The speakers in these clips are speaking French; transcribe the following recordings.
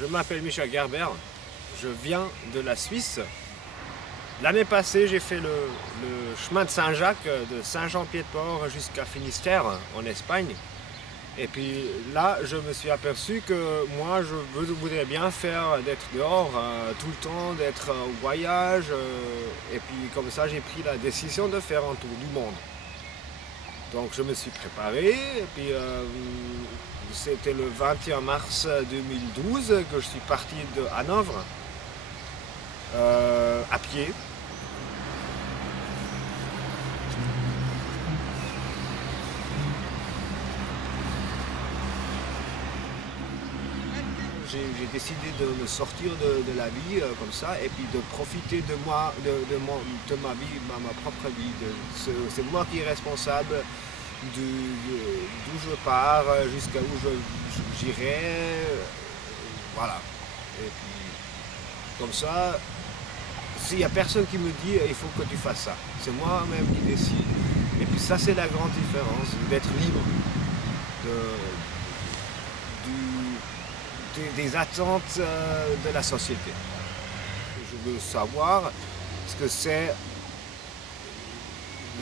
Je m'appelle Michel Gerber, je viens de la Suisse. L'année passée, j'ai fait le chemin de Saint-Jacques, de Saint-Jean-Pied-de-Port jusqu'à Finistère, en Espagne. Et puis là, je me suis aperçu que moi, je voudrais bien faire d'être dehors tout le temps, d'être au voyage. Et puis comme ça, j'ai pris la décision de faire un tour du monde. Donc je me suis préparé, et puis c'était le 21 mars 2012 que je suis parti de Hanovre à pied. J'ai décidé de me sortir de la vie comme ça et puis de profiter de moi, de ma vie, ma propre vie. C'est moi qui est responsable d'où je pars, jusqu'à où j'irai. Voilà. Et puis comme ça, s'il n'y a personne qui me dit il faut que tu fasses ça, c'est moi-même qui décide. Et puis ça, c'est la grande différence, d'être libre des attentes de la société. Je veux savoir ce que c'est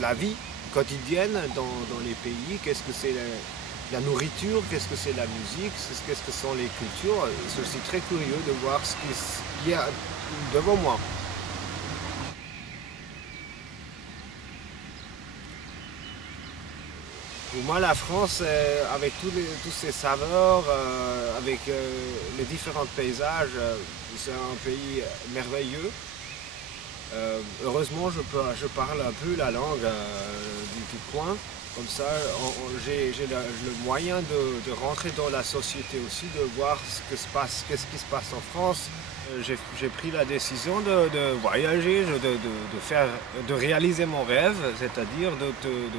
la vie quotidienne dans les pays, qu'est-ce que c'est la nourriture, qu'est-ce que c'est la musique, qu'est-ce que sont les cultures. Je suis très curieux de voir ce qu'il y a devant moi. Pour moi, la France, avec tous ses saveurs, avec les différents paysages, c'est un pays merveilleux. Heureusement, je parle un peu la langue du coin. Comme ça, j'ai le moyen de rentrer dans la société aussi, de voir qu'est-ce qui se passe en France. J'ai pris la décision de voyager, de réaliser mon rêve, c'est-à-dire de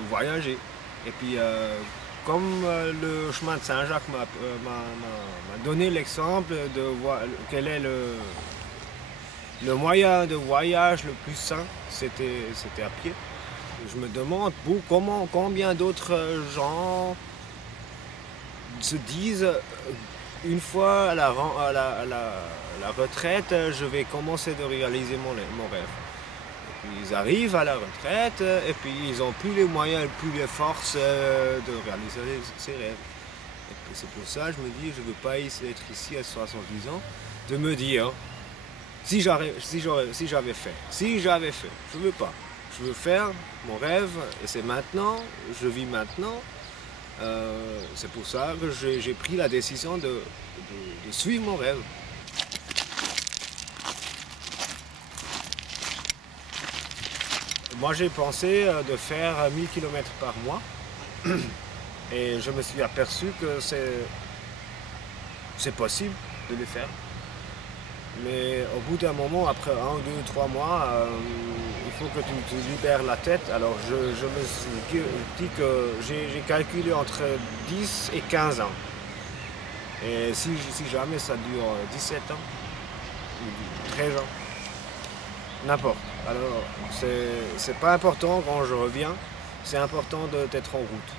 voyager. Et puis, comme le chemin de Saint-Jacques m'a donné l'exemple de voir quel est le moyen de voyage le plus sain, c'était à pied. Je me demande combien d'autres gens se disent une fois à la retraite, je vais commencer de réaliser mon rêve. Ils arrivent à la retraite et puis ils n'ont plus les moyens, plus les forces de réaliser ses rêves. C'est pour ça que je me dis, je ne veux pas être ici à 70 ans, de me dire, si j'avais fait, je ne veux pas. Je veux faire mon rêve et c'est maintenant, je vis maintenant. C'est pour ça que j'ai pris la décision de suivre mon rêve. Moi, j'ai pensé de faire 1000 km par mois et je me suis aperçu que c'est possible de le faire. Mais au bout d'un moment, après 1, 2, 3 mois, il faut que tu te libères la tête. Alors je me suis dit que j'ai calculé entre 10 et 15 ans. Et si jamais ça dure 17 ans, ou 13 ans, n'importe. Alors, c'est pas important quand je reviens, c'est important d'être en route.